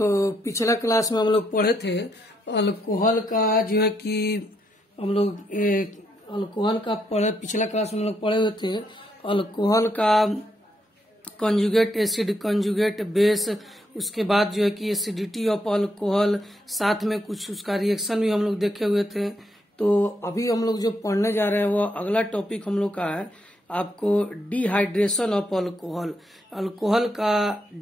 तो पिछला क्लास में हम लोग पढ़े थे अल्कोहल का जो है कि हम लोग अल्कोहल का पढ़े। पिछला क्लास में हम लोग पढ़े हुए थे अल्कोहल का कंजुगेट एसिड, कंजुगेट बेस, उसके बाद जो है कि एसिडिटी ऑफ अल्कोहल, साथ में कुछ उसका रिएक्शन भी हम लोग देखे हुए थे। तो अभी हम लोग जो पढ़ने जा रहे हैं वो अगला टॉपिक हम लोग का है आपको डिहाइड्रेशन ऑफ अल्कोहल। अल्कोहल का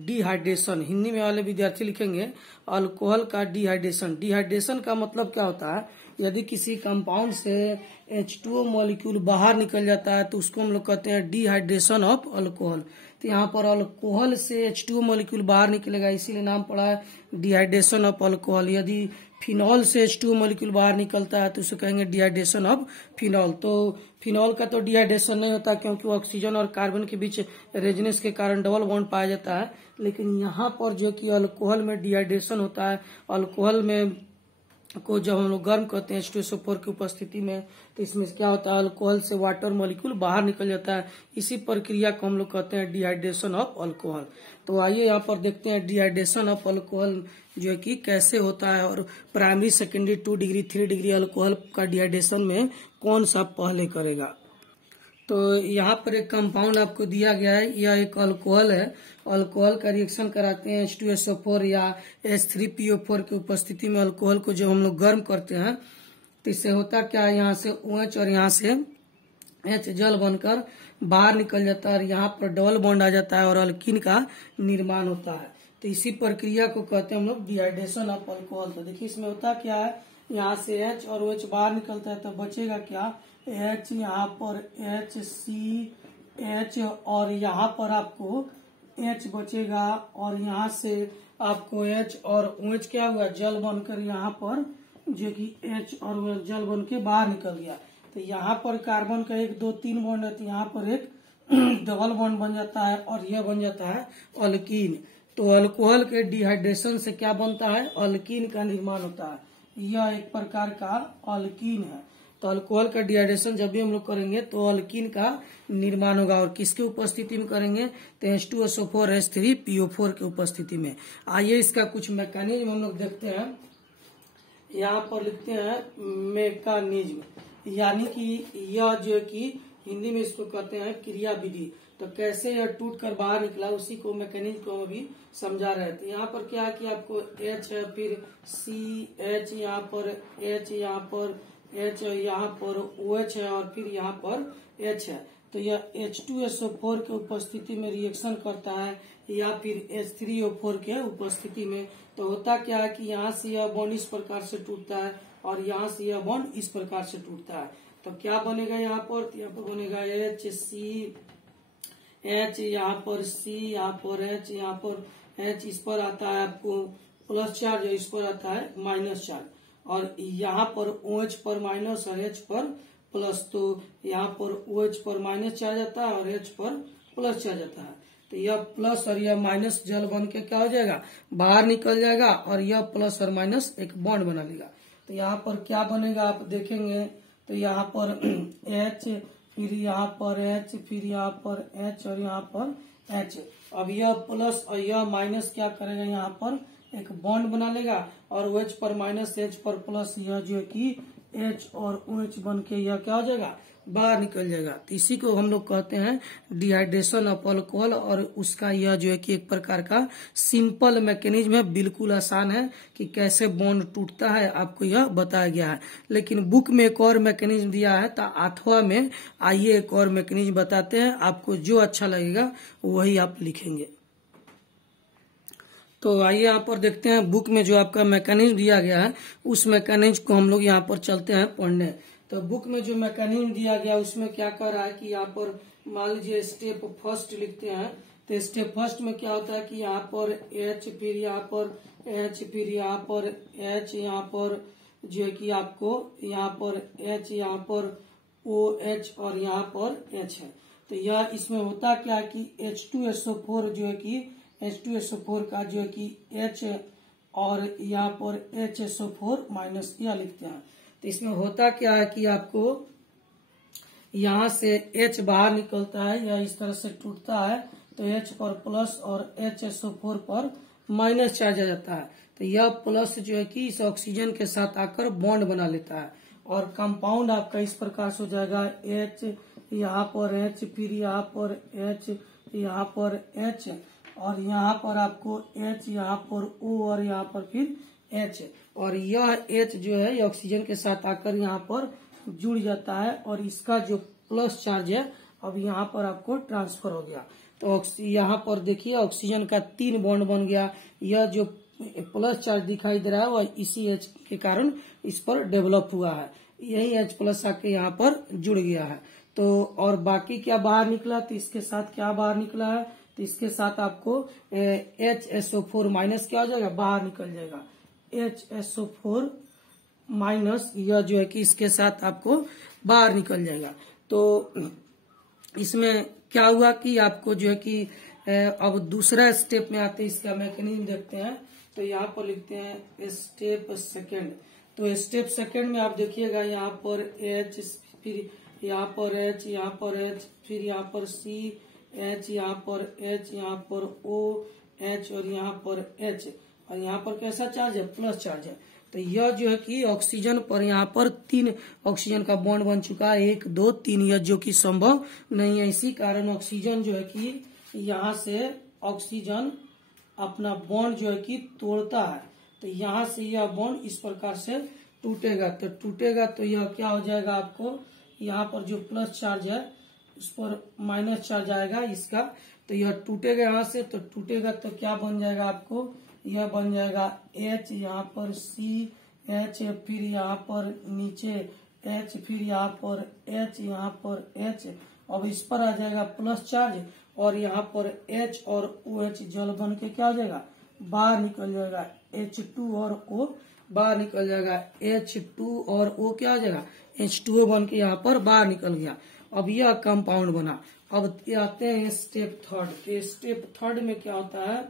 डिहाइड्रेशन हिंदी में वाले विद्यार्थी लिखेंगे अल्कोहल का डिहाइड्रेशन। डिहाइड्रेशन का मतलब क्या होता है, यदि किसी कंपाउंड से H2O मॉलिक्यूल बाहर निकल जाता है तो उसको हम लोग कहते हैं डिहाइड्रेशन ऑफ अल्कोहल। तो यहाँ पर अल्कोहल से H2O मॉलिक्यूल बाहर निकलेगा, इसीलिए नाम पड़ा है डिहाइड्रेशन ऑफ अल्कोहल। यदि फिनॉल से H2O मॉलिक्यूल बाहर निकलता है तो उसे कहेंगे डिहाइड्रेशन ऑफ फिनॉल। तो फिनॉल का तो डिहाइड्रेशन नहीं होता क्योंकि वो ऑक्सीजन और कार्बन के बीच रेजोनेंस के कारण डबल बॉन्ड पाया जाता है। लेकिन यहाँ पर जो कि अल्कोहल में डिहाइड्रेशन होता है, अल्कोहल में को जब हम लोग गर्म करते हैं H2SO4 की उपस्थिति में तो इसमें क्या होता है, अल्कोहल से वाटर मॉलिक्यूल बाहर निकल जाता है। इसी प्रक्रिया को हम लोग कहते हैं डिहाइड्रेशन ऑफ अल्कोहल। तो आइए यहाँ पर देखते हैं डिहाइड्रेशन ऑफ अल्कोहल जो है कि कैसे होता है और primary, secondary, 2 degree, 3 degree alcohol का डिहाइड्रेशन में कौन सा पहले करेगा। तो यहाँ पर एक कंपाउंड आपको दिया गया है, यह एक अल्कोहल है। अल्कोहल का रिएक्शन कराते हैं H2SO4 या H3PO4 की उपस्थिति में। अल्कोहल को जब हम लोग गर्म करते हैं तो इससे होता क्या है, यहाँ से OH और यहाँ से H जल बनकर बाहर निकल जाता है और यहाँ पर डबल बॉन्ड आ जाता है और अल्कीन का निर्माण होता है। तो इसी प्रक्रिया को कहते हैं हम लोग डिहाइड्रेशन ऑफ अल्कोहल। तो देखिए इसमें होता क्या है, यहाँ से H और OH बाहर निकलता है तो बचेगा क्या, H, यहाँ पर HCH और यहाँ पर आपको H बचेगा और यहाँ से आपको H और OH क्या हुआ, जल बनकर यहाँ पर जो कि H और OH जल बन के बाहर निकल गया। तो यहाँ पर कार्बन का 1, 2, 3 बॉन्ड है तो यहाँ पर एक डबल बॉन्ड बन जाता है और यह बन जाता है अल्कीन। तो अल्कोहल के डिहाइड्रेशन से क्या बनता है, अल्कीन का निर्माण होता है। यह एक प्रकार का अल्कीन है। तो अल्कोहल का डिहाइड्रेशन जब भी हम लोग करेंगे तो अल्कीन का निर्माण होगा और किसके उपस्थिति में करेंगे, तो H2SO4 H3PO4 की उपस्थिति में। आइए इसका कुछ मैकेनिज्म हम लोग देखते हैं। यहाँ पर लिखते हैं मैकेनिज्म, यानी कि यह जो है कि हिंदी में इसको कहते हैं क्रिया विधि। तो कैसे यह टूट कर बाहर निकला उसी को मैकेनिज्म को अभी समझा रहे थे। यहाँ पर क्या है कि आपको H है, फिर CH, यहाँ पर H, यहाँ पर H, यहाँ पर OH है और फिर यहाँ पर H है। तो यह H2SO4 के उपस्थिति में रिएक्शन करता है या फिर H3O4 के उपस्थिति में। तो होता क्या है कि यहाँ से यह बॉन्ड इस प्रकार से टूटता है और यहाँ से यह बॉन्ड इस प्रकार से टूटता है। तो क्या बनेगा यहाँ पर, तो यहाँ पर बनेगा HCH, यहाँ पर C, यहाँ पर H, यहाँ पर H, इस पर आता है आपको प्लस चार्ज और इस पर आता है माइनस चार्ज और यहाँ पर OH पर माइनस और H पर प्लस। तो यहाँ पर OH पर माइनस चार्ज आता है और H पर प्लस चार्ज आता है। तो यह प्लस और यह माइनस जल बन के क्या हो जाएगा, बाहर निकल जाएगा और यह प्लस और माइनस एक बॉन्ड बना लेगा। तो यहाँ पर क्या बनेगा आप देखेंगे तो यहाँ पर H, फिर यहाँ पर H, फिर यहाँ पर H और यहाँ पर H। अब यह प्लस और यह माइनस क्या करेगा, यहाँ पर एक बॉन्ड बना लेगा और OH पर माइनस H पर प्लस, यह जो है कि H और OH बन के यह क्या हो जाएगा, बाहर निकल जाएगा। तो इसी को हम लोग कहते हैं डिहाइड्रेशन ऑफ अल्कोहल और उसका यह जो है कि एक प्रकार का सिंपल मैकेनिज्म है, बिल्कुल आसान है कि कैसे बॉन्ड टूटता है आपको यह बताया गया है। लेकिन बुक में एक और मैकेनिज्म दिया है तो अथवा में आइए एक और मैकेनिज्म बताते हैं, आपको जो अच्छा लगेगा वही आप लिखेंगे। तो आइए यहाँ पर देखते हैं बुक में जो आपका मैकेनिज्म दिया गया है उस मैकेनिज्म को हम लोग यहाँ पर चलते हैं पढ़ने। तो बुक में जो मैकेनिज्म दिया गया उसमें क्या कर रहा है कि यहाँ पर मान लीजिए स्टेप फर्स्ट लिखते हैं। तो स्टेप फर्स्ट में क्या होता है कि यहाँ पर H, फिर यहाँ पर H, फिर यहाँ पर H, यहाँ पर जो है कि आपको यहाँ पर H, यहाँ पर OH और यहाँ पर H है। तो यह इसमें होता क्या है कि H2SO4 जो है कि H2SO4 का जो है कि H और यहाँ पर HSO4 माइनस यह लिखते हैं। तो इसमें होता क्या है कि आपको यहाँ से H बाहर निकलता है या इस तरह से टूटता है तो H पर प्लस और HSO4 पर माइनस चार्ज आ जाता है। तो यह प्लस जो है कि इस ऑक्सीजन के साथ आकर बॉन्ड बना लेता है और कंपाउंड आपका इस प्रकार से हो जाएगा H, यहाँ पर H, फिर यहाँ पर H, यहाँ पर H और यहाँ पर आपको H, यहाँ पर O और यहाँ पर फिर H और यह H जो है ये ऑक्सीजन के साथ आकर यहाँ पर जुड़ जाता है और इसका जो प्लस चार्ज है अब यहाँ पर आपको ट्रांसफर हो गया। तो यहाँ पर देखिए ऑक्सीजन का 3 बॉन्ड बन गया। यह जो प्लस चार्ज दिखाई दे रहा है वह इसी H के कारण इस पर डेवलप हुआ है। यही H प्लस आके यहाँ पर जुड़ गया है। तो और बाकी क्या बाहर निकला, तो इसके साथ क्या बाहर निकला है, तो इसके साथ आपको HSO4 माइनस क्या हो जाएगा, बाहर निकल जाएगा। HSO4 माइनस यह जो है कि इसके साथ आपको बाहर निकल जाएगा। तो इसमें क्या हुआ कि आपको जो है कि अब दूसरा स्टेप में आते हैं, इसका मैकेनिज्म देखते हैं। तो यहाँ पर लिखते हैं स्टेप सेकेंड। तो स्टेप सेकेंड में आप देखिएगा यहाँ पर H, फिर यहाँ पर H, यहाँ पर H, फिर यहाँ पर C, H, यहाँ पर H, यहाँ पर O, H और यहाँ पर H और यहाँ पर कैसा चार्ज है, प्लस चार्ज है। तो यह जो है कि ऑक्सीजन पर यहाँ पर 3 ऑक्सीजन का बॉन्ड बन चुका है, 1, 2, 3, यह जो कि संभव नहीं है। इसी कारण ऑक्सीजन जो है कि यहाँ से ऑक्सीजन अपना बॉन्ड जो है कि तोड़ता है। तो यहाँ से यह बॉन्ड इस प्रकार से टूटेगा। तो टूटेगा तो यह क्या हो जाएगा, आपको यहाँ पर जो प्लस चार्ज है उस पर माइनस चार्ज आएगा इसका। तो यह टूटेगा यहाँ से, तो टूटेगा तो क्या बन जाएगा, आपको यह बन जाएगा H, यहाँ पर C, H, फिर यहाँ पर नीचे H, फिर यहाँ पर H, यहाँ पर H। अब इस पर आ जाएगा प्लस चार्ज और यहाँ पर H और OH जल बन के क्या हो जाएगा, बाहर निकल जाएगा। H2 और O बाहर निकल जाएगा। H2 और O क्या हो जाएगा, H2O बन के यहाँ पर बाहर निकल गया। अब यह कंपाउंड बना। अब आते हैं स्टेप थर्ड। स्टेप थर्ड में क्या होता है,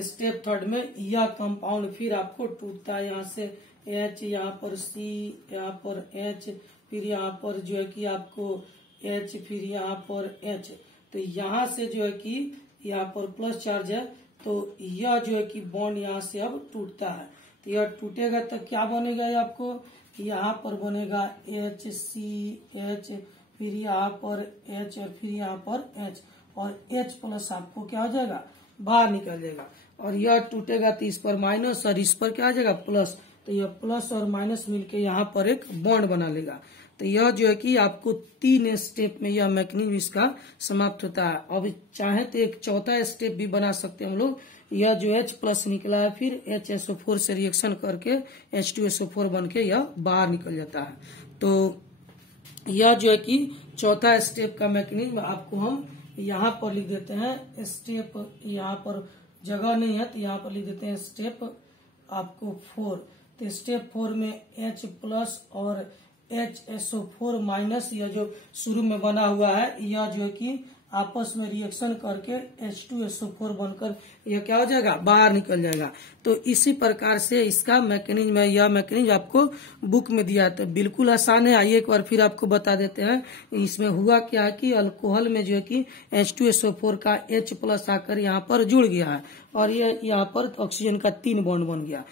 स्टेप थर्ड में यह कंपाउंड फिर आपको टूटता है। यहाँ से H, यहाँ पर C, यहाँ पर H, फिर यहाँ पर जो है कि आपको H, फिर यहाँ पर H। तो यहाँ से जो है कि यहाँ पर प्लस चार्ज है, तो यह जो है कि बॉन्ड यहाँ से अब टूटता है। तो यह टूटेगा तो क्या बनेगा, आपको यहाँ पर बनेगा HCH, फिर यहाँ पर H और फिर यहाँ पर H और H प्लस आपको क्या हो जाएगा, बाहर निकल जाएगा। और यह टूटेगा तो इस पर माइनस और इस पर क्या आ जाएगा, प्लस। तो यह प्लस और माइनस मिलके यहाँ पर एक बॉन्ड बना लेगा। तो यह जो है कि आपको 3 स्टेप में यह मैकेनिज्म इसका समाप्त होता है। अब चाहे तो एक चौथा स्टेप भी बना सकते हैं हम लोग। यह जो H प्लस निकला है फिर HSO4 से रिएक्शन करके H2SO4 बन के यह बाहर निकल जाता है। तो यह जो है कि चौथा स्टेप का मैकेनिज्म आपको हम यहाँ पर लिख देते हैं। स्टेप यहाँ पर जगह नहीं है तो यहाँ पर लिख देते हैं स्टेप आपको 4। तो स्टेप 4 में H प्लस और HSO4 माइनस यह जो शुरू में बना हुआ है, यह जो है कि आपस में रिएक्शन करके H2SO4 बनकर यह क्या हो जाएगा, बाहर निकल जाएगा। तो इसी प्रकार से इसका मैकेनिज्म है। यह मैकेनिज्म आपको बुक में दिया है, तो बिल्कुल आसान है। आइए एक बार फिर आपको बता देते हैं इसमें हुआ क्या है कि अल्कोहल में जो है कि H2SO4 का H प्लस आकर यहाँ पर जुड़ गया है और यह यहाँ पर ऑक्सीजन का 3 बॉन्ड बन गया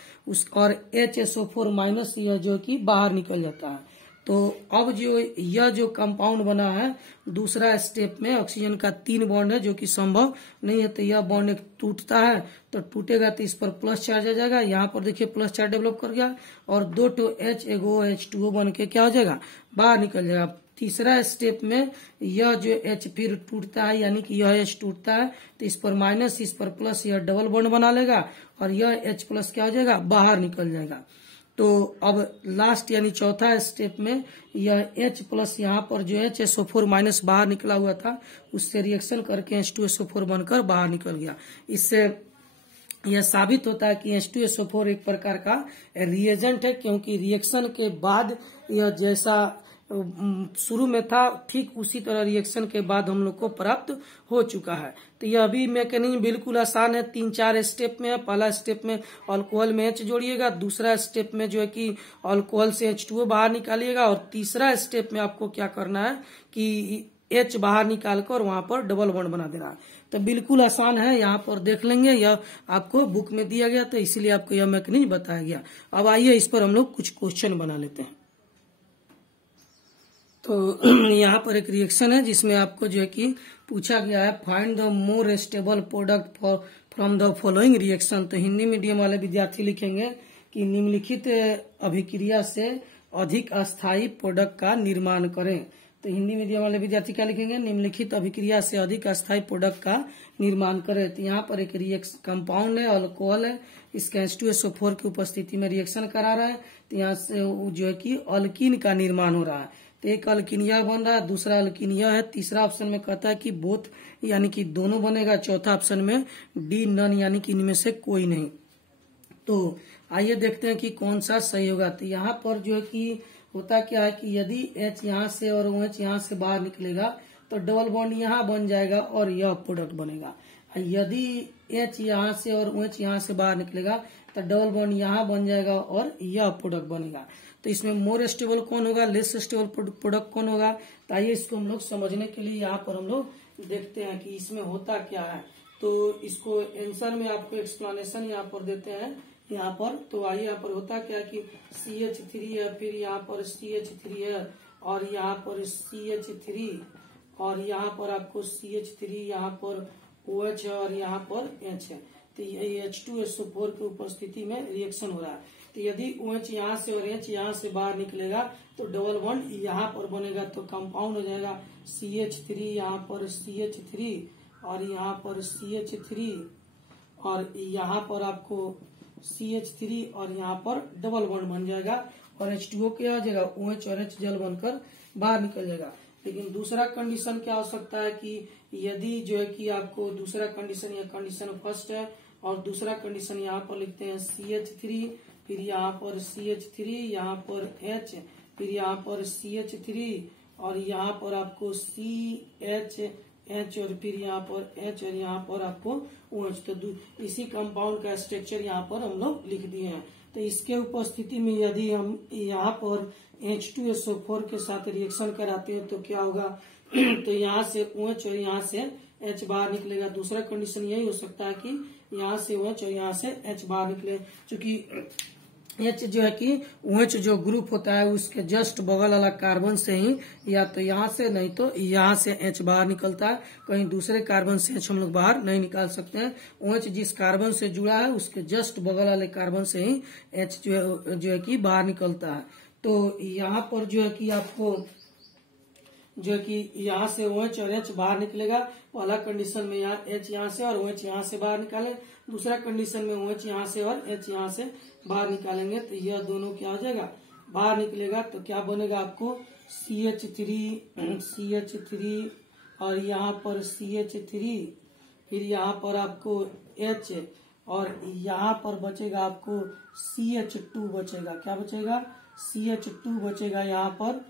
और HSO4 माइनस यह जो कि बाहर निकल जाता है। तो अब जो यह जो कंपाउंड बना है दूसरा स्टेप में ऑक्सीजन का 3 बॉन्ड है जो कि संभव नहीं है। तो यह बॉन्ड एक टूटता है, तो टूटेगा तो इस पर प्लस चार्ज आ जाएगा। यहाँ पर देखिए प्लस चार्ज डेवलप कर गया और 2 H, एगो H2O बन के क्या हो जाएगा, बाहर निकल जाएगा। तीसरा स्टेप में यह जो H फिर टूटता है, यानी कि यह H टूटता है तो इस पर माइनस, इस पर प्लस, यह डबल बॉन्ड बना लेगा और यह H प्लस क्या हो जाएगा, बाहर निकल जाएगा। तो अब लास्ट यानी चौथा स्टेप में यह H प्लस यहाँ पर जो HSO4 माइनस बाहर निकला हुआ था उससे रिएक्शन करके H2SO4 बनकर बाहर निकल गया। इससे यह साबित होता है कि H2SO4 एक प्रकार का रिएजेंट है, क्योंकि रिएक्शन के बाद यह जैसा शुरू में था ठीक उसी तरह रिएक्शन के बाद हम लोग को प्राप्त हो चुका है। तो यह भी मैकेनिज्म बिल्कुल आसान है, 3-4 स्टेप में है। पहला स्टेप में अल्कोहल में H जोड़िएगा, दूसरा स्टेप में जो है कि अल्कोहल से H2O बाहर निकालिएगा और तीसरा स्टेप में आपको क्या करना है कि H बाहर निकाल कर वहां पर डबल बॉन्ड बना देना है। तो बिल्कुल आसान है, यहाँ पर देख लेंगे, यह आपको बुक में दिया गया तो इसीलिए आपको यह मैकेनिज्म बताया गया। अब आइए इस पर हम लोग कुछ क्वेश्चन बना लेते हैं। तो यहाँ पर एक रिएक्शन है जिसमें आपको जो है कि पूछा गया है find the more stable product from the following reaction. तो हिंदी मीडियम वाले विद्यार्थी लिखेंगे कि निम्नलिखित अभिक्रिया से अधिक अस्थायी प्रोडक्ट का निर्माण करें। तो हिंदी मीडियम वाले विद्यार्थी क्या लिखेंगे, निम्नलिखित अभिक्रिया से अधिक अस्थायी प्रोडक्ट का निर्माण करें। तो यहाँ पर एक रिएक्शन कंपाउंड है, अल्कोहल है, इसका H2SO4 की उपस्थिति में रिएक्शन करा रहा है। तो यहाँ से जो है कि अल्कीन का निर्माण हो रहा है। तो एक अल्कीन यह बन रहा है, दूसरा अल्कीन यह है, तीसरा ऑप्शन में कहता है कि बोथ यानी कि दोनों बनेगा, चौथा ऑप्शन में डी नन यानी कि इनमें से कोई नहीं। तो आइए देखते हैं कि कौन सा सही होगा। तो यहाँ पर जो है कि होता क्या है कि यदि H यहाँ से और OH यहाँ से बाहर निकलेगा तो डबल बॉन्ड यहाँ बन जाएगा और यह प्रोडक्ट बनेगा। यदि H यहाँ से और OH यहाँ से बाहर निकलेगा तो डबल बॉन्ड यहाँ बन जाएगा और यह प्रोडक्ट बनेगा। तो इसमें मोर स्टेबल कौन होगा, लेस स्टेबल प्रोडक्ट कौन होगा। तो आइए इसको हम लोग समझने के लिए यहाँ पर हम लोग देखते हैं कि इसमें होता क्या है। तो इसको आंसर में आपको एक्सप्लेनेशन यहाँ पर देते हैं यहाँ पर। तो आइए यहाँ पर होता क्या है कि CH3 है, फिर यहाँ पर CH3 है और यहाँ पर CH3 और यहाँ पर आपको CH3, यहाँ पर OH है और यहाँ पर H है। तो ये H2SO4 की उपस्थिति में रिएक्शन हो रहा है। तो यदि OH यहाँ से और H यहाँ से बाहर निकलेगा तो डबल बॉन्ड यहाँ पर बनेगा, तो कंपाउंड हो जाएगा CH3, यहाँ पर CH3 और यहाँ पर CH3 और यहाँ पर आपको CH3 और यहाँ पर डबल बॉन्ड बन जाएगा और H2O क्या हो जाएगा, OH और H जल बनकर बाहर निकल जाएगा। लेकिन दूसरा कंडीशन क्या हो सकता है कि यदि जो है कि आपको दूसरा कंडीशन, या कंडीशन फर्स्ट है और दूसरा कंडीशन यहाँ पर लिखते हैं CH3, फिर यहाँ पर CH3, यहाँ पर H, फिर यहाँ पर CH3 और यहाँ पर आपको CH और फिर यहाँ पर H और यहाँ पर आपको OH। तो इसी कंपाउंड का स्ट्रक्चर यहाँ पर हम लोग लिख दिए हैं। तो इसके उपस्थिति में यदि हम यहाँ पर H2SO4 के साथ रिएक्शन कराते हैं तो क्या होगा तो यहाँ से OH और यहाँ से H बाहर निकलेगा। दूसरा कंडीशन यही हो सकता है कि यहाँ से OH और यहाँ से H बाहर निकले, क्योंकि H जो है कि OH जो ग्रुप होता है उसके जस्ट बगल वाला कार्बन से ही या तो यहाँ से नहीं तो यहाँ से H बाहर निकलता है, कहीं दूसरे कार्बन से H हम लोग बाहर नहीं निकाल सकते हैं। OH जिस कार्बन से जुड़ा है उसके जस्ट बगल वाले कार्बन से ही H जो है कि बाहर निकलता है। तो यहाँ पर जो है कि आपको जो है कि यहाँ से OH और H बाहर निकलेगा। पहला कंडीशन में यहाँ H यहाँ से और OH यहाँ से बाहर निकाले, दूसरा कंडीशन में OH यहाँ से और H यहाँ से बाहर निकालेंगे तो यह दोनों क्या हो जाएगा, बाहर निकलेगा। तो क्या बनेगा आपको CH3 और यहाँ पर CH3, फिर यहाँ पर आपको H और यहाँ पर बचेगा आपको CH2 बचेगा। क्या बचेगा, CH2 बचेगा यहाँ पर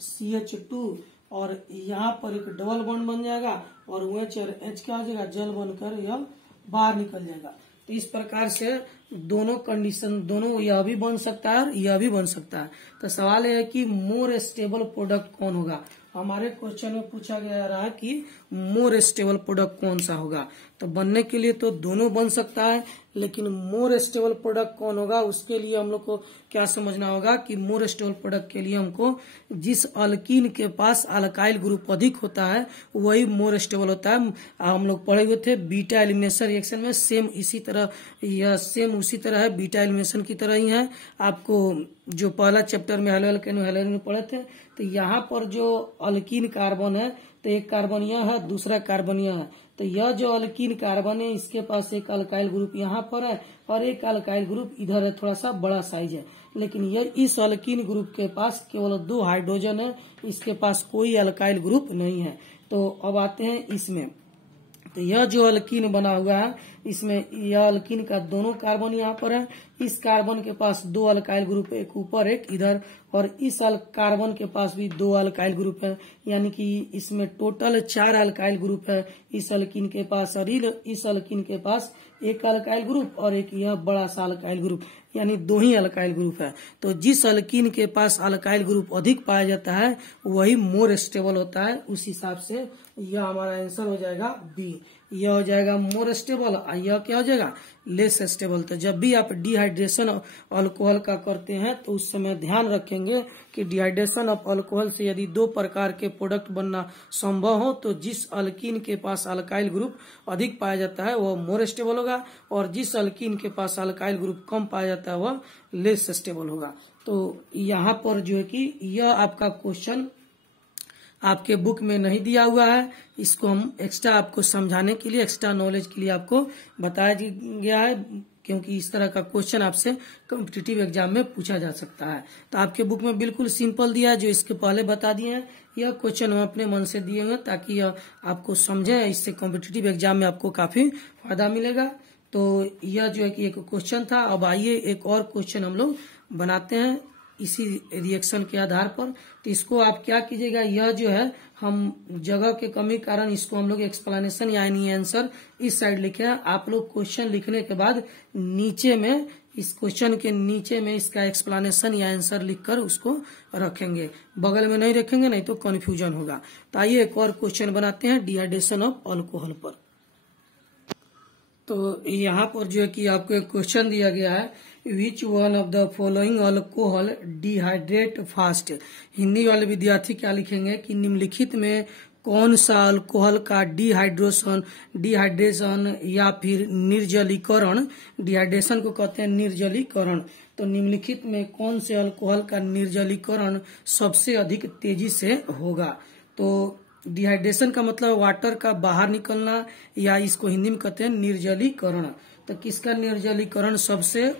CH2 और यहाँ पर एक डबल बॉन्ड बन जाएगा और OH और H क्या हो जाएगा, जल बनकर यह बाहर निकल जाएगा। तो इस प्रकार से दोनों कंडीशन, दोनों यह भी बन सकता है और यह भी बन सकता है। तो सवाल यह है कि मोर स्टेबल प्रोडक्ट कौन होगा। हमारे क्वेश्चन में पूछा गया रहा है कि मोर स्टेबल प्रोडक्ट कौन सा होगा। तो बनने के लिए तो दोनों बन सकता है, लेकिन मोर स्टेबल प्रोडक्ट कौन होगा उसके लिए हम लोग को क्या समझना होगा कि मोर स्टेबल प्रोडक्ट के लिए हमको जिस अल्कीन के पास अल्काइल ग्रुप अधिक होता है वही मोर स्टेबल होता है। हम लोग पढ़े हुए थे बीटा एलिमिनेशन रिएक्शन में, सेम इसी तरह यह सेम उसी तरह है, बीटा एलिमिनेशन की तरह ही है। आपको जो पहला चैप्टर में हेलो एल्केन में पढ़े थे, तो यहाँ पर जो अल्कीन कार्बन है तो एक कार्बन यह है, दूसरा कार्बन यह है। तो यह जो अल्कीन कार्बन है इसके पास एक अल्काइल ग्रुप यहाँ पर है और एक अल्काइल ग्रुप इधर है, थोड़ा सा बड़ा साइज है। लेकिन यह इस अल्कीन ग्रुप के पास केवल 2 हाइड्रोजन है, इसके पास कोई अल्काइल ग्रुप नहीं है। तो अब आते हैं इसमें। तो यह जो अल्कीन बना हुआ है इसमें यह अल्कीन का दोनों कार्बन यहाँ पर है। इस कार्बन के पास 2 अल्काइल ग्रुप है, एक ऊपर एक इधर, और इस कार्बन के पास भी 2 अल्काइल ग्रुप है, यानी कि इसमें टोटल 4 अल्काइल ग्रुप है इस अल्कीन के पास। और इस अल्कीन के पास एक अल्काइल ग्रुप और एक यह बड़ा सा अल्काइल ग्रुप, यानी 2 ही अल्काइल ग्रुप है। तो जिस अल्कीन के पास अल्काइल ग्रुप अधिक पाया जाता है वही मोर स्टेबल होता है, उस हिसाब से यह हमारा आंसर हो जाएगा बी। यह हो जाएगा मोर स्टेबल और यह क्या हो जाएगा लेस स्टेबल। तो जब भी आप डिहाइड्रेशन अल्कोहल का करते हैं तो उस समय ध्यान रखेंगे कि डिहाइड्रेशन ऑफ अल्कोहल से यदि दो प्रकार के प्रोडक्ट बनना संभव हो तो जिस अल्कीन के पास अल्काइल ग्रुप अधिक पाया जाता है वह मोर स्टेबल होगा और जिस अल्कीन के पास अल्काइल ग्रुप कम पाया जाता है वह लेस स्टेबल होगा। तो यहाँ पर जो है कि यह आपका क्वेश्चन आपके बुक में नहीं दिया हुआ है, इसको हम एक्स्ट्रा आपको समझाने के लिए, एक्स्ट्रा नॉलेज के लिए आपको बताया गया है, क्योंकि इस तरह का क्वेश्चन आपसे कॉम्पिटिटिव एग्जाम में पूछा जा सकता है। तो आपके बुक में बिल्कुल सिंपल दिया है, जो इसके पहले बता दिए हैं। यह क्वेश्चन हम अपने मन से दिए हुए ताकि यह आपको समझे, इससे कॉम्पिटिटिव एग्जाम में आपको काफी फायदा मिलेगा। तो यह जो है कि एक क्वेश्चन था। अब आइए एक और क्वेश्चन हम लोग बनाते हैं इसी रिएक्शन के आधार पर। तो इसको आप क्या कीजिएगा, यह जो है हम जगह के कमी कारण इसको हम लोग एक्सप्लेनेशन यानी आंसर इस साइड लिखे हैं। आप लोग क्वेश्चन लिखने के बाद नीचे में इस क्वेश्चन के नीचे में इसका एक्सप्लेनेशन या आंसर लिखकर उसको रखेंगे, बगल में नहीं रखेंगे नहीं तो कंफ्यूजन होगा। तो आइए एक और क्वेश्चन बनाते हैं डिहाइड्रेशन ऑफ अल्कोहल पर। तो यहाँ पर जो है कि आपको एक क्वेश्चन दिया गया है, which one of the following alcohol dehydrate fast. Hindi वाले विद्यार्थी क्या लिखेंगे कि निम्नलिखित में कौन सा अल्कोहल का डिहाइड्रेशन या फिर निर्जलीकरण, डिहाइड्रेशन को कहते हैं निर्जलीकरण, तो निम्नलिखित में कौन से अल्कोहल का निर्जलीकरण सबसे अधिक तेजी से होगा। तो डिहाइड्रेशन का मतलब वाटर का बाहर निकलना, या इसको हिंदी में कहते हैं निर्जलीकरण। तो किसका निर्जलीकरण सबसे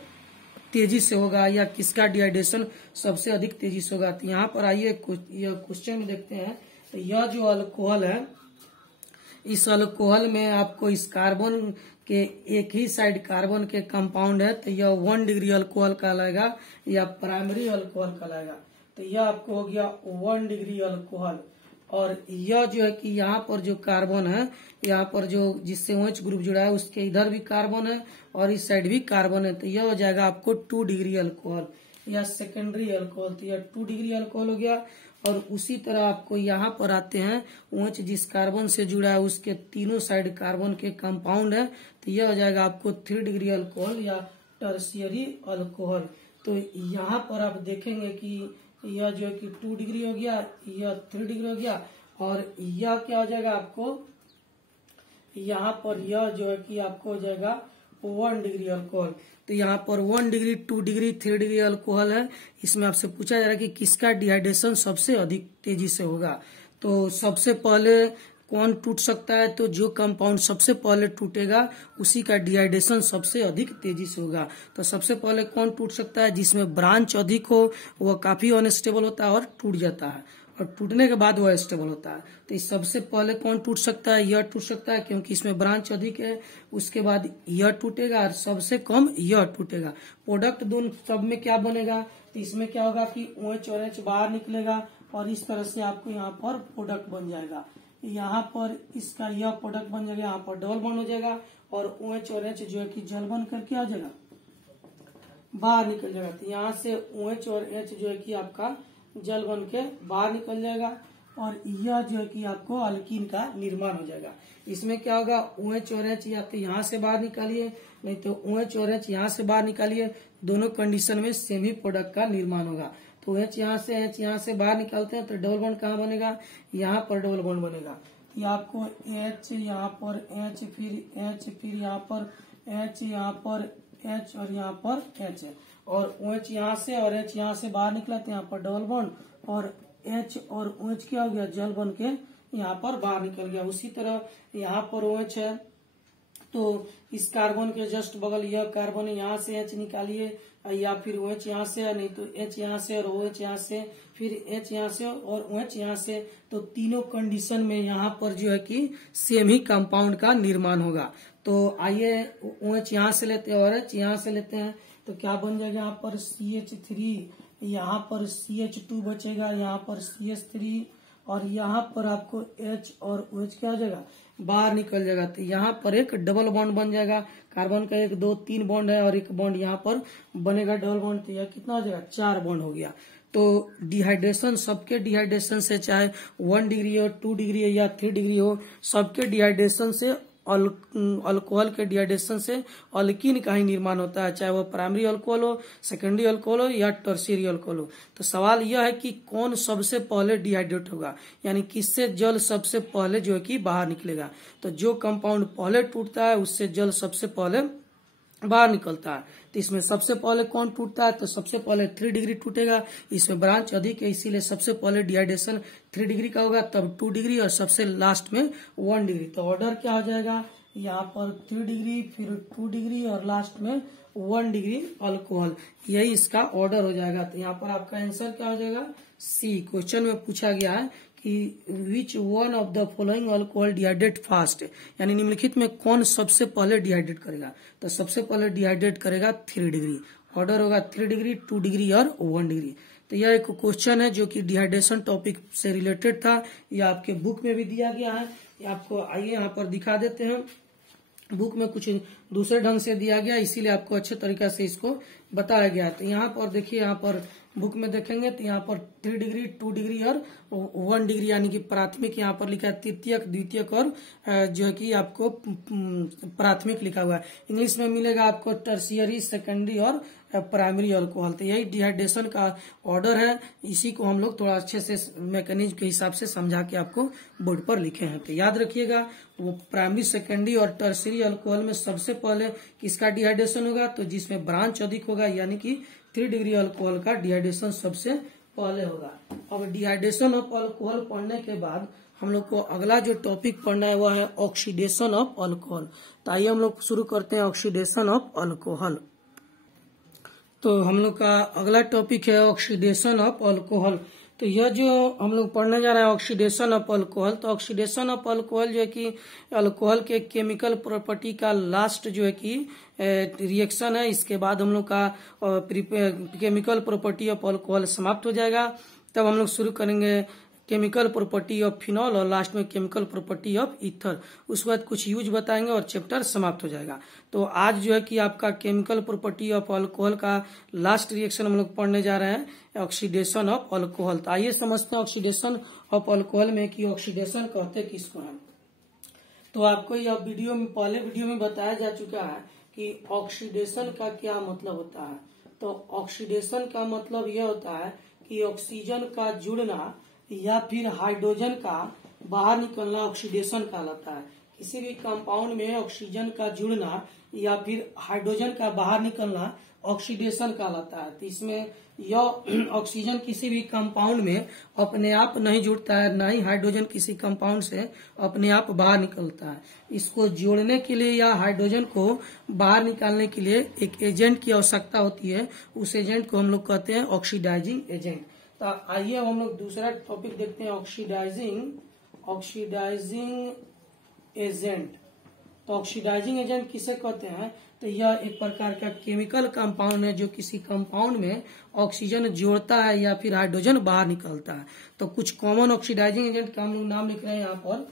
तेजी से होगा या किसका डिहाइड्रेशन सबसे अधिक तेजी से होगा। तो यहाँ पर आइए यह क्वेश्चन देखते हैं। तो यह जो अल्कोहल है, इस अल्कोहल में आपको इस कार्बन के एक ही साइड कार्बन के कंपाउंड है, तो यह 1 डिग्री अल्कोहल कहलाएगा या प्राइमरी अल्कोहल कहलाएगा। तो यह आपको हो गया 1 डिग्री अल्कोहल। और यह जो है कि यहाँ पर जो कार्बन है, यहाँ पर जो जिससे OH ग्रुप जुड़ा है उसके इधर भी कार्बन है और इस साइड भी कार्बन है, तो यह हो जाएगा आपको 2 डिग्री अल्कोहल या सेकेंडरी अल्कोहल। तो यह 2 डिग्री अल्कोहल हो गया। और उसी तरह आपको यहाँ पर आते हैं OH जिस कार्बन से जुड़ा है उसके तीनों साइड कार्बन के कंपाउंड है, तो यह हो जाएगा आपको 3 डिग्री अल्कोहल या टर्शियरी अल्कोहल। तो यहाँ पर आप देखेंगे कि यह जो है कि 2 डिग्री हो गया, यह 3 डिग्री हो गया, और यह क्या हो जाएगा आपको यहाँ पर यह जो है कि आपको हो जाएगा 1 डिग्री अल्कोहल। तो यहाँ पर 1 डिग्री, 2 डिग्री, 3 डिग्री अल्कोहल है। इसमें आपसे पूछा जा रहा है कि किसका डिहाइड्रेशन सबसे अधिक तेजी से होगा। तो सबसे पहले कौन टूट सकता है, तो जो कंपाउंड सबसे पहले टूटेगा उसी का डिहाइड्रेशन सबसे अधिक तेजी से होगा। तो सबसे पहले कौन टूट सकता है, जिसमें ब्रांच अधिक हो, वह काफी अनस्टेबल होता है और टूट जाता है, और टूटने के बाद वह स्टेबल होता है। तो इस सबसे पहले कौन टूट सकता है, यह टूट सकता है क्योंकि इसमें ब्रांच अधिक है। उसके बाद यह टूटेगा और सबसे कम यह टूटेगा। प्रोडक्ट दोनों सब में क्या बनेगा, तो इसमें क्या होगा कि OH और H बाहर निकलेगा और इस तरह से आपको यहाँ पर प्रोडक्ट बन जाएगा। यहाँ पर इसका यह प्रोडक्ट बन जाएगा, यहाँ पर डबल बॉन्ड हो जाएगा और OH और H जो है कि जल बन करके आ जाएगा, बाहर निकल जाएगा। तो यहाँ से OH और H जो है कि आपका जल बन के बाहर निकल जाएगा और यह जो है कि आपको अल्कीन का निर्माण हो जाएगा। इसमें क्या होगा, OH और H या तो यहाँ से बाहर निकालिए, नहीं तो OH और H यहाँ से बाहर निकालिए, दोनों कंडीशन में सेम ही प्रोडक्ट का निर्माण होगा। तो OH यहाँ से H यहाँ से बाहर निकालते हैं तो डबल बॉन्ड कहाँ बनेगा, यहाँ पर डबल बॉन्ड बनेगा। ये आपको H यहाँ पर H, फिर यहाँ पर H, यहाँ पर H और यहाँ पर H है, और OH यहाँ से और H यहाँ से बाहर निकला तो यहाँ पर डबल बॉन्ड और H और OH क्या हो गया, जल बन के यहाँ पर बाहर निकल गया। उसी तरह यहाँ पर OH है तो इस कार्बन के जस्ट बगल यह कार्बन है, यहाँ से H निकालिए, या फिर OH यहाँ से है, नहीं तो H यहाँ से और OH यहाँ से, फिर H यहाँ से और OH यहाँ से। तो तीनों कंडीशन में यहाँ पर जो है कि सेम ही कंपाउंड का निर्माण होगा। तो आइए OH यहाँ से लेते हैं और H यहाँ से लेते हैं, तो क्या बन जाएगा, यहाँ पर CH3, यहाँ पर CH2 बचेगा, यहाँ पर CH3 और यहाँ पर आपको H और OH क्या हो जाएगा, बाहर निकल जाएगा। तो यहाँ पर एक डबल बॉन्ड बन जाएगा, कार्बन का 1 2 3 बॉन्ड है और एक बॉन्ड यहाँ पर बनेगा डबल बॉन्ड, तो यह कितना हो जाएगा, 4 बॉन्ड हो गया। तो डिहाइड्रेशन, सबके डिहाइड्रेशन से, चाहे 1 डिग्री हो, 2 डिग्री हो या 3 डिग्री हो, सबके डिहाइड्रेशन से, अल्कोहल के डिहाइड्रेशन से अल्कीन का ही निर्माण होता है, चाहे वो प्राइमरी अल्कोहल हो, सेकेंडरी अल्कोहल हो या टर्शियरी अल्कोहल हो। तो सवाल यह है कि कौन सबसे पहले डिहाइड्रेट होगा, यानी किससे जल सबसे पहले जो है कि बाहर निकलेगा। तो जो कंपाउंड पहले टूटता है उससे जल सबसे पहले बाहर निकलता है। तो इसमें सबसे पहले कौन टूटता है, तो सबसे पहले 3 डिग्री टूटेगा। इसमें ब्रांच अधिक है, इसीलिए सबसे पहले डिहाइड्रेशन 3 डिग्री का होगा, तब 2 डिग्री और सबसे लास्ट में 1 डिग्री। तो ऑर्डर क्या हो जाएगा, यहाँ पर 3 डिग्री, फिर 2 डिग्री और लास्ट में 1 डिग्री अल्कोहल, यही इसका ऑर्डर हो जाएगा। तो यहाँ पर आपका आंसर क्या हो जाएगा, सी। क्वेश्चन में पूछा गया है कि which one of the following alcohol dehydrate fast, यानी निम्नलिखित में कौन सबसे पहले डिहाइड्रेट करेगा। तो सबसे पहले डिहाइड्रेट करेगा 3 डिग्री, ऑर्डर होगा 3 डिग्री, 2 डिग्री और 1 डिग्री। तो यह एक क्वेश्चन है जो कि डिहाइड्रेशन टॉपिक से रिलेटेड था, यह आपके बुक में भी दिया गया है। आपको आइए यहाँ पर दिखा देते हैं, बुक में कुछ दूसरे ढंग से दिया गया, इसीलिए आपको अच्छे तरीके से इसको बताया गया है। तो यहाँ पर देखिए, यहाँ पर बुक में देखेंगे तो यहाँ पर 3 डिग्री, 2 डिग्री और 1 डिग्री, यानी कि प्राथमिक यहाँ पर लिखा है, तृतीयक, द्वितीयक और जो है कि आपको प्राथमिक लिखा हुआ है। इंग्लिश में मिलेगा आपको टर्शियरी, सेकेंडरी और प्राइमरी अल्कोहल। तो यही डिहाइड्रेशन का ऑर्डर है, इसी को हम लोग थोड़ा अच्छे से मैकेनिज्म के हिसाब से समझा के आपको बोर्ड पर लिखे हैं। तो याद रखिएगा, वो प्राइमरी, सेकेंडरी और टर्शियरी अल्कोहल में सबसे पहले किसका डिहाइड्रेशन होगा, तो जिसमें ब्रांच अधिक होगा, यानी कि 3 डिग्री अल्कोहल का डिहाइड्रेशन सबसे पहले होगा। अब डिहाइड्रेशन ऑफ अल्कोहल पढ़ने के बाद हम लोग को अगला जो टॉपिक पढ़ना है वह है ऑक्सीडेशन ऑफ अल्कोहल। तो आइए हम लोग शुरू करते हैं ऑक्सीडेशन ऑफ अल्कोहल। तो हम लोग का अगला टॉपिक है ऑक्सीडेशन ऑफ अल्कोहल। तो यह जो हम लोग पढ़ने जा रहे हैं ऑक्सीडेशन ऑफ अल्कोहल, तो ऑक्सीडेशन ऑफ अल्कोहल जो है कि अल्कोहल के केमिकल प्रॉपर्टी का लास्ट जो है कि रिएक्शन है। इसके बाद हम लोग का केमिकल प्रॉपर्टी ऑफ अल्कोहल समाप्त हो जाएगा, तब हम लोग शुरू करेंगे केमिकल प्रॉपर्टी ऑफ फिनॉल और लास्ट में केमिकल प्रॉपर्टी ऑफ ईथर। उसके बाद कुछ यूज बताएंगे और चैप्टर समाप्त हो जाएगा। तो आज जो है कि आपका केमिकल प्रॉपर्टी ऑफ अल्कोहल का लास्ट रिएक्शन हम लोग पढ़ने जा रहे हैं ऑक्सीडेशन ऑफ अल्कोहल। तो आइए समझते हैं ऑक्सीडेशन ऑफ अल्कोहल में कि ऑक्सीडेशन कहते किसको है। तो आपको यह वीडियो में, पहले वीडियो में बताया जा चुका है कि ऑक्सीडेशन का क्या मतलब होता है। तो ऑक्सीडेशन का मतलब यह होता है कि ऑक्सीजन का जुड़ना या फिर हाइड्रोजन का बाहर निकलना ऑक्सीडेशन कहलाता है। किसी भी कंपाउंड में ऑक्सीजन का जुड़ना या फिर हाइड्रोजन का बाहर निकलना ऑक्सीडेशन कहलाता है। तो इसमें यह ऑक्सीजन किसी भी कंपाउंड में अपने आप नहीं जुड़ता है, ना ही हाइड्रोजन किसी कंपाउंड से अपने आप बाहर निकलता है। इसको जोड़ने के लिए या हाइड्रोजन को बाहर निकालने के लिए एक एजेंट की आवश्यकता होती है, उस एजेंट को हम लोग कहते हैं ऑक्सीडाइजिंग एजेंट। तो आइए हम लोग दूसरा टॉपिक देखते हैं ऑक्सीडाइजिंग एजेंट। तो ऑक्सीडाइजिंग एजेंट किसे कहते हैं, तो यह एक प्रकार का केमिकल कंपाउंड है जो किसी कंपाउंड में ऑक्सीजन जोड़ता है या फिर हाइड्रोजन बाहर निकलता है। तो कुछ कॉमन ऑक्सीडाइजिंग एजेंट का हम लोग नाम लिख रहे हैं यहाँ पर।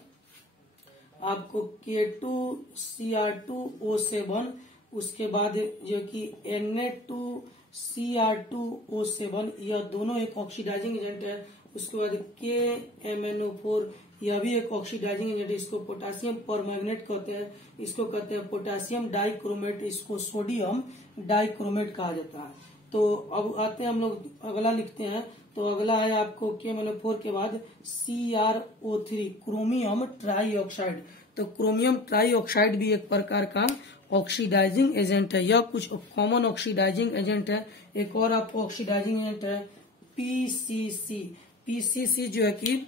आपको K2Cr2O7, उसके बाद जो कि Na2Cr2O7, यह दोनों एक ऑक्सीडाइजिंग एजेंट है। उसके बाद KMnO4, यह भी एक ऑक्सीडाइजिंग एजेंट है। इसको पोटेशियम परमैंगनेट कहते हैं, इसको कहते हैं पोटेशियम डाइक्रोमेट, इसको सोडियम डाइक्रोमेट कहा जाता है। तो अब आते हैं हम लोग अगला लिखते हैं। तो अगला है आपको KMnO4 के बाद CrO3, क्रोमियम ट्राईऑक्साइड। तो क्रोमियम ट्राईऑक्साइड भी एक प्रकार का ऑक्सीडाइजिंग एजेंट है। यह कुछ कॉमन ऑक्सीडाइजिंग एजेंट है। एक और आपको ऑक्सीडाइजिंग एजेंट है पीसीसी जो है कि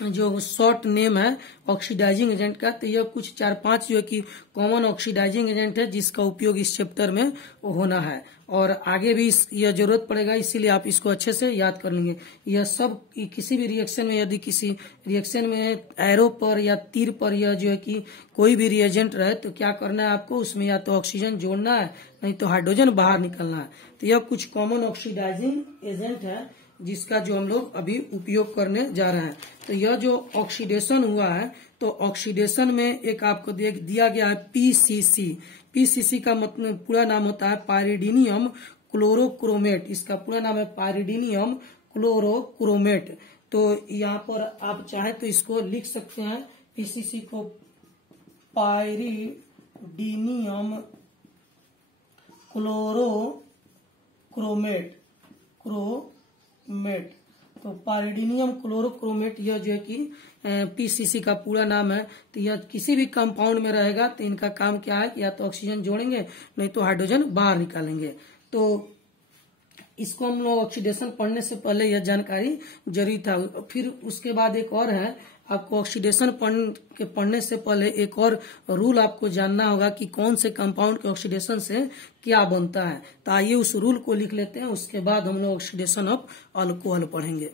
जो शॉर्ट नेम है ऑक्सीडाइजिंग एजेंट का। तो यह कुछ 4-5 जो है कि कॉमन ऑक्सीडाइजिंग एजेंट है जिसका उपयोग इस चैप्टर में होना है और आगे भी यह जरूरत पड़ेगा, इसीलिए आप इसको अच्छे से याद कर लेंगे। यह सब किसी भी रिएक्शन में, यदि किसी रिएक्शन में एरो पर या तीर पर यह जो है कि कोई भी रिएजेंट रहे तो क्या करना है आपको, उसमें या तो ऑक्सीजन जोड़ना है, नहीं तो हाइड्रोजन बाहर निकलना है। तो यह कुछ कॉमन ऑक्सीडाइजिंग एजेंट है जिसका जो हम लोग अभी उपयोग करने जा रहे हैं। तो यह जो ऑक्सीडेशन हुआ है, तो ऑक्सीडेशन में एक आपको दिया गया है पीसीसी। पीसीसी का मतलब पूरा नाम होता है पाइरिडिनियम क्लोरोक्रोमेट, इसका पूरा नाम है पाइरिडिनियम क्लोरोक्रोमेट। तो यहाँ पर आप चाहे तो इसको लिख सकते हैं, पीसीसी को पाइरिडिनियम क्लोरोक्रोमेट तो पाइरिडिनियम क्लोरोक्रोमेट यह जो है कि पीसीसी का पूरा नाम है। तो यह किसी भी कंपाउंड में रहेगा तो इनका काम क्या है, या तो ऑक्सीजन जोड़ेंगे नहीं तो हाइड्रोजन बाहर निकालेंगे। तो इसको हम लोग ऑक्सीडेशन पढ़ने से पहले यह जानकारी जरूरी था। फिर उसके बाद एक और है, आपको ऑक्सीडेशन पढ़ने से पहले एक और रूल आपको जानना होगा कि कौन से कंपाउंड के ऑक्सीडेशन से क्या बनता है। तो आइए उस रूल को लिख लेते हैं, उसके बाद हम लोग ऑक्सीडेशन ऑफ अल्कोहल पढ़ेंगे।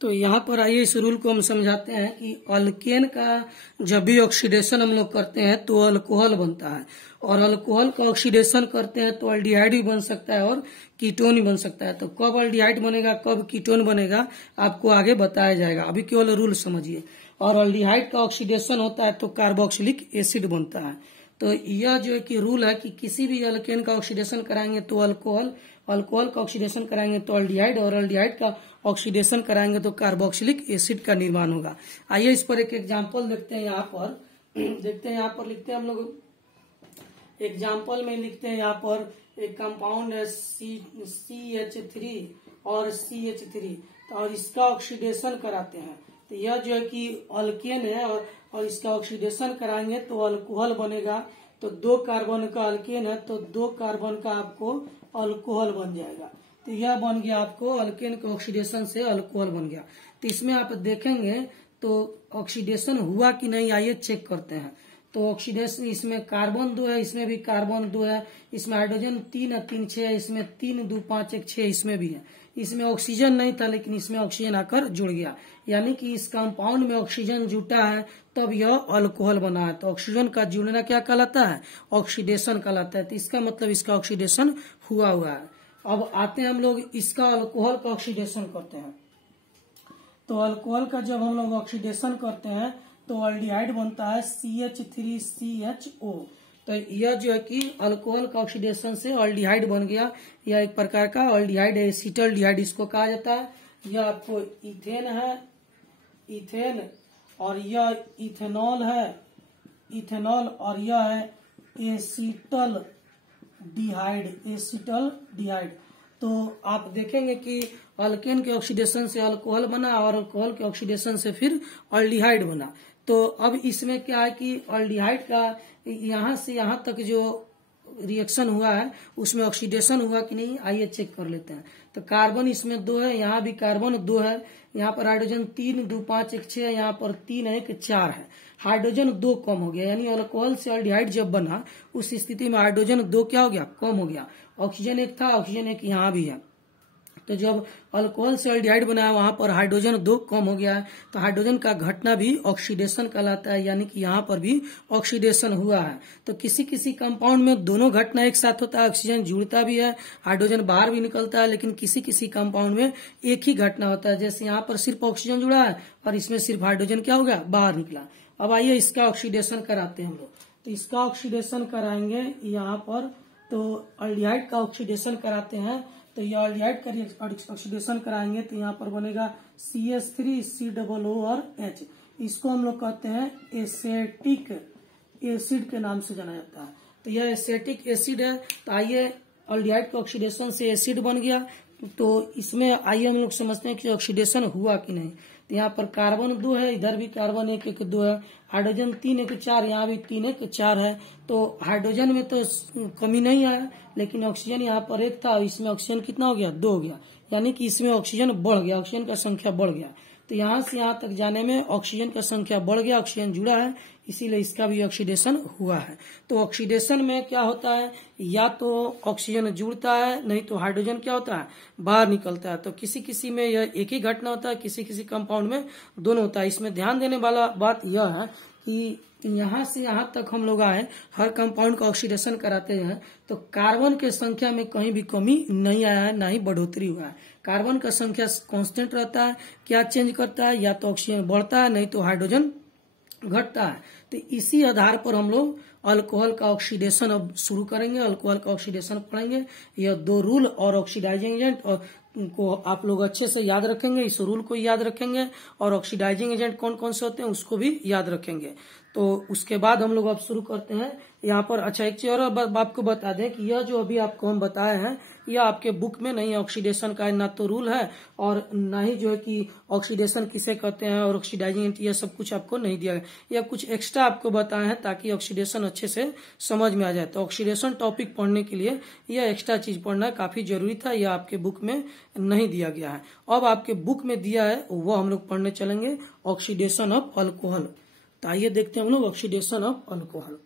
तो यहाँ पर आइए इस रूल को हम समझाते हैं कि अल्केन का जब भी ऑक्सीडेशन हम लोग करते हैं तो अल्कोहल बनता है, और अल्कोहल का ऑक्सीडेशन करते हैं तो अल्डिहाइड भी बन सकता है और कीटोन भी बन सकता है। तो कब अल्डिहाइड बनेगा कब कीटोन बनेगा आपको आगे बताया जाएगा, अभी केवल रूल समझिए। और अल्डिहाइड का ऑक्सीडेशन होता है तो कार्बोक्सिलिक एसिड बनता है। तो यह जो है कि रूल है कि किसी भी अल्केन का ऑक्सीडेशन कराएंगे तो अल्कोहल का ऑक्सीडेशन कराएंगे तो अल्डिहाइड, और अल्डिहाइड का ऑक्सीडेशन कराएंगे तो कार्बोक्सिलिक एसिड का निर्माण होगा। आइए इस पर एक एग्जांपल देखते हैं। यहाँ पर लिखते हैं हम लोग एग्जांपल में लिखते हैं। यहाँ पर एक कंपाउंड है CH3 और CH3, और इसका ऑक्सीडेशन कराते हैं। तो यह जो है कि अल्केन है और इसका ऑक्सीडेशन कराएंगे तो अल्कोहल बनेगा। तो 2 कार्बन का अल्केन है तो 2 कार्बन का आपको अल्कोहल बन जाएगा। तो यह बन गया आपको अल्केन के ऑक्सीडेशन से अल्कोहल बन गया। तो इसमें आप देखेंगे तो ऑक्सीडेशन हुआ कि नहीं, आइए चेक करते हैं। तो ऑक्सीडेशन इसमें कार्बन 2 है, इसमें भी कार्बन 2 है, इसमें हाइड्रोजन 3 है, 3 6 है, इसमें 3 2 5 1 6 इसमें भी है। इसमें ऑक्सीजन नहीं था लेकिन इसमें ऑक्सीजन आकर जुड़ गया, यानी कि इस कंपाउंड में ऑक्सीजन जुटा है तब यह अल्कोहल बना है। तो ऑक्सीजन का जुड़ना क्या कहलाता है, ऑक्सीडेशन कहलाता है। तो इसका मतलब इसका ऑक्सीडेशन हुआ है। अब आते हैं हम लोग इसका अल्कोहल का ऑक्सीडेशन करते हैं। तो अल्कोहल का जब हम लोग ऑक्सीडेशन करते हैं तो अल्डिहाइड बनता है CH3CHO। तो यह जो है कि अल्कोहल का ऑक्सीडेशन से अल्डिहाइड बन गया। यह एक प्रकार का अल्डिहाइड है, एसिटल्डिहाइड इसको कहा जाता है। यह आपको इथेन है, इथेन, और यह इथेनॉल है, इथेनॉल, और यह है एसिटल डिहाइड। तो आप देखेंगे कि अल्केन के ऑक्सीडेशन से अल्कोहल बना और अल्कोहल के ऑक्सीडेशन से फिर अल्डिहाइड बना। तो अब इसमें क्या है कि अल्डिहाइड का यहाँ से यहाँ तक जो रिएक्शन हुआ है उसमें ऑक्सीडेशन हुआ कि नहीं, आइए चेक कर लेते हैं। तो कार्बन इसमें 2 है, यहाँ भी कार्बन 2 है, यहाँ पर हाइड्रोजन 3 2 5 1 6 है, यहाँ पर 3 1 4 है। हाइड्रोजन 2 कम हो गया, यानी अल्कोहल से अल्डिहाइड जब बना उस स्थिति में हाइड्रोजन 2 क्या हो गया, कम हो गया। ऑक्सीजन 1 था, ऑक्सीजन 1 यहाँ भी है। तो जब अल्कोहल से अल्डिहाइड बनाया वहां पर हाइड्रोजन 2 कम हो गया है। तो हाइड्रोजन का घटना भी ऑक्सीडेशन कहलाता है, यानी कि यहाँ पर भी ऑक्सीडेशन हुआ है। तो किसी किसी कंपाउंड में दोनों घटना एक साथ होता है, ऑक्सीजन जुड़ता भी है, हाइड्रोजन बाहर भी निकलता है, लेकिन किसी किसी कंपाउंड में एक ही घटना होता है। जैसे यहाँ पर सिर्फ ऑक्सीजन जुड़ा है और इसमें सिर्फ हाइड्रोजन क्या हो गया, बाहर निकला। अब आइए इसका ऑक्सीडेशन कराते हैं हम लोग। तो इसका ऑक्सीडेशन कराएंगे यहाँ पर, तो अल्डिहाइड का ऑक्सीडेशन कराते हैं। तो ये अल्डिहाइड का ऑक्सीडेशन कराएंगे तो यहाँ पर बनेगा CH3COO और H। इसको हम लोग कहते हैं एसेटिक एसिड के नाम से जाना जाता है। तो यह एसेटिक एसिड है। तो आइए अल्डिहाइड का ऑक्सीडेशन से एसिड बन गया। तो इसमें आइए हम लोग समझते हैं कि ऑक्सीडेशन हुआ कि नहीं। तो यहाँ पर कार्बन 2 है, इधर भी कार्बन 1 1 2 है, हाइड्रोजन 3 1 4, यहाँ भी 3 1 4 है। तो हाइड्रोजन में तो कमी नहीं आया, लेकिन ऑक्सीजन यहाँ पर 1 था, इसमें ऑक्सीजन कितना हो गया, 2 हो गया, यानी कि इसमें ऑक्सीजन बढ़ गया, ऑक्सीजन का संख्या बढ़ गया। तो यहाँ से यहाँ तक जाने में ऑक्सीजन का संख्या बढ़ गया, ऑक्सीजन जुड़ा है, इसीलिए इसका भी ऑक्सीडेशन हुआ है। तो ऑक्सीडेशन में क्या होता है, या तो ऑक्सीजन जुड़ता है, नहीं तो हाइड्रोजन क्या होता है, बाहर निकलता है। तो किसी किसी में यह एक ही घटना होता है, किसी किसी कंपाउंड में दोनों होता है। इसमें ध्यान देने वाला बात यह है कि यहाँ से यहाँ तक हम लोग आए, हर कंपाउंड का ऑक्सीडेशन कराते हैं तो कार्बन के संख्या में कहीं भी कमी नहीं आया है, ना ही बढ़ोतरी हुआ है। कार्बन का संख्या कांस्टेंट रहता है। क्या चेंज करता है, या तो ऑक्सीजन बढ़ता है, नहीं तो हाइड्रोजन घटता है। तो इसी आधार पर हम लोग अल्कोहल का ऑक्सीडेशन अब शुरू करेंगे, अल्कोहल का ऑक्सीडेशन पढ़ेंगे। यह 2 रूल और ऑक्सीडाइजिंग एजेंट और को आप लोग अच्छे से याद रखेंगे, इस रूल को याद रखेंगे और ऑक्सीडाइजिंग एजेंट कौन कौन से होते हैं उसको भी याद रखेंगे। तो उसके बाद हम लोग अब शुरू करते हैं यहाँ पर। अच्छा, एक चीज और आपको बता दें कि यह जो अभी आपको हम बताए हैं यह आपके बुक में नहीं, ऑक्सीडेशन का ना तो रूल है और ना ही जो है कि ऑक्सीडेशन किसे कहते हैं और ऑक्सीडाइजिंग एजेंट, यह सब कुछ आपको नहीं दिया गया। यह कुछ एक्स्ट्रा आपको बताए हैं ताकि ऑक्सीडेशन अच्छे से समझ में आ जाए। तो ऑक्सीडेशन टॉपिक पढ़ने के लिए यह एक्स्ट्रा चीज पढ़ना काफी जरूरी था, यह आपके बुक में नहीं दिया गया है। अब आपके बुक में दिया है वो हम लोग पढ़ने चलेंगे, ऑक्सीडेशन ऑफ अल्कोहल। तो आइए देखते हैं हम लोग ऑक्सीडेशन ऑफ अल्कोहल।